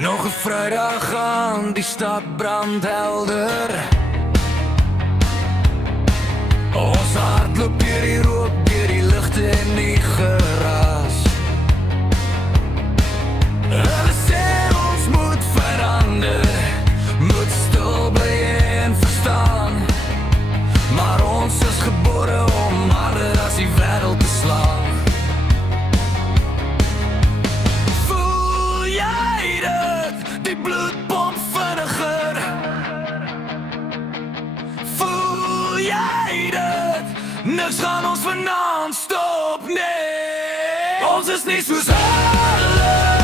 Nog 'n Vrydag aan, die stad brandhelder. Ons hart loop deur die rook, deur die ligte en die geraas. Hulle sê ons moet verander, moet stil bly en verstaan. Maar ons is gebore om harder as die wêreld te slaan. Voel jy dit? Die bloed pomp vinniger. Voel jy dit? Niks gaan ons vanaand stop, nee. Ons is nie soos hulle.